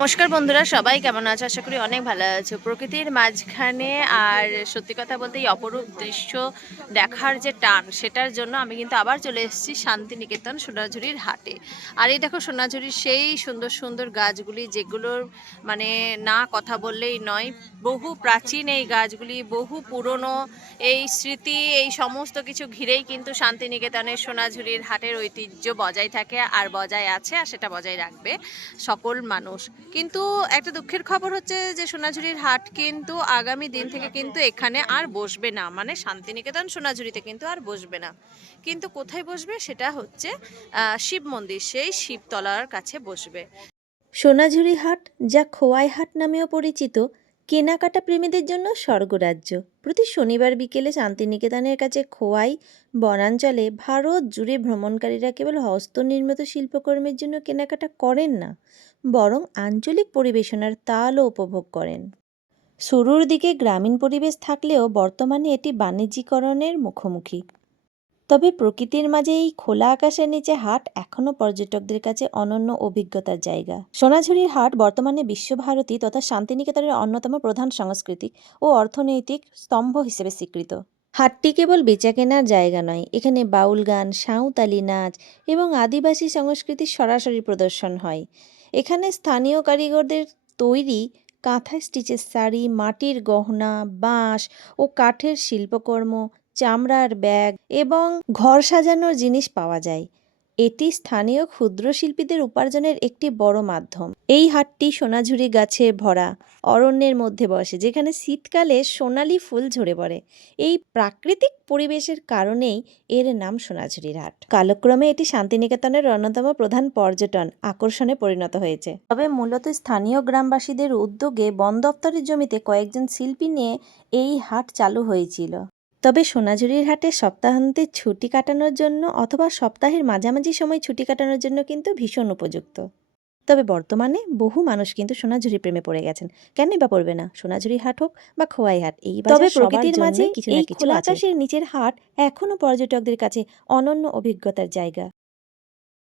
নমস্কার বন্ধুরা, সবাই কেমন আছো? আশা করি অনেক ভালো আছো। প্রকৃতির মাঝখানে আর সত্যি কথা বলতে এই অপরূপ দৃশ্য দেখার যে টান, সেটার জন্য আমি কিন্তু আবার চলে এসেছি শান্তিনিকেতন সোনাঝুরির হাটে। আর এই দেখো সোনাঝুরির সেই সুন্দর সুন্দর গাছগুলি, যেগুলোর মানে না কথা বললেই নয়। বহু প্রাচীন এই গাছগুলি, বহু পুরনো এই স্মৃতি, এই সমস্ত কিছু ঘিরেই কিন্তু শান্তিনিকেতনের সোনাঝুরির হাটের ঐতিহ্য বজায় থাকে আর বজায় আছে, আর সেটা বজায় রাখবে সকল মানুষ। কিন্তু একটা দুঃখের খবর হচ্ছে যে সোনাঝুরির হাট কিন্তু আগামী দিন থেকে কিন্তু এখানে আর বসবে না, মানে শান্তিনিকেতন সোনাঝুরিতে কিন্তু আর বসবে না। কিন্তু কোথায় বসবে সেটা হচ্ছে শিব মন্দির, সেই শিবতলার কাছে বসবে। সোনাঝুরি হাট, যা খোয়াই হাট নামেও পরিচিত, কেনাকাটা প্রেমীদের জন্য স্বর্গরাজ্য। প্রতি শনিবার বিকেলে শান্তিনিকেতনের কাছে খোয়াই বনাঞ্চলে ভারত জুড়ে ভ্রমণকারীরা কেবল হস্তনির্মিত শিল্পকর্মের জন্য কেনাকাটা করেন না, বরং আঞ্চলিক পরিবেশনার তালও উপভোগ করেন। শুরুর দিকে গ্রামীণ পরিবেশ থাকলেও বর্তমানে এটি বাণিজ্যিকরণের মুখোমুখি। তবে প্রকৃতির মাঝে এই খোলা আকাশের নিচে হাট এখনও পর্যটকদের কাছে অনন্য অভিজ্ঞতার জায়গা। সোনাঝুরির হাট বর্তমানে বিশ্বভারতী তথা শান্তিনিকেতনের অন্যতম প্রধান সাংস্কৃতিক ও অর্থনৈতিক স্তম্ভ হিসেবে স্বীকৃত। হাটটি কেবল বেচাকেনার জায়গা নয়, এখানে বাউল গান, সাঁওতালি নাচ এবং আদিবাসী সংস্কৃতির সরাসরি প্রদর্শন হয়। এখানে স্থানীয় কারিগরদের তৈরি কাঁথা স্টিচের শাড়ি, মাটির গহনা, বাঁশ ও কাঠের শিল্পকর্ম, চামড়ার ব্যাগ এবং ঘর সাজানোর জিনিস পাওয়া যায়। এটি স্থানীয় ক্ষুদ্র শিল্পীদের উপার্জনের একটি বড় মাধ্যম। এই হাটটি সোনাঝুরি গাছে ভরা অরণ্যের মধ্যে বসে, যেখানে শীতকালে সোনালি ফুল ঝরে পড়ে। এই প্রাকৃতিক পরিবেশের কারণেই এর নাম সোনাঝুরির হাট। কালক্রমে এটি শান্তিনিকেতনের অন্যতম প্রধান পর্যটন আকর্ষণে পরিণত হয়েছে। তবে মূলত স্থানীয় গ্রামবাসীদের উদ্যোগে বন দপ্তরের জমিতে কয়েকজন শিল্পী নিয়ে এই হাট চালু হয়েছিল। তবে সোনাঝুরির হাটে সপ্তাহান্তে ছুটি কাটানোর জন্য অথবা সপ্তাহের মাঝামাঝি সময় ছুটি কাটানোর জন্য কিন্তু ভীষণ উপযুক্ত। তবে বর্তমানে বহু মানুষ কিন্তু সোনাঝুরি প্রেমে পড়ে গেছেন। কেনই বা পড়বে না? সোনাঝুরি হাট হোক বা খোয়াই হাট, এই বাজার প্রকৃতির মাঝে কিছু না কিছু আছে। খোলা আকাশের নিচের হাট এখনও পর্যটকদের কাছে অনন্য অভিজ্ঞতার জায়গা।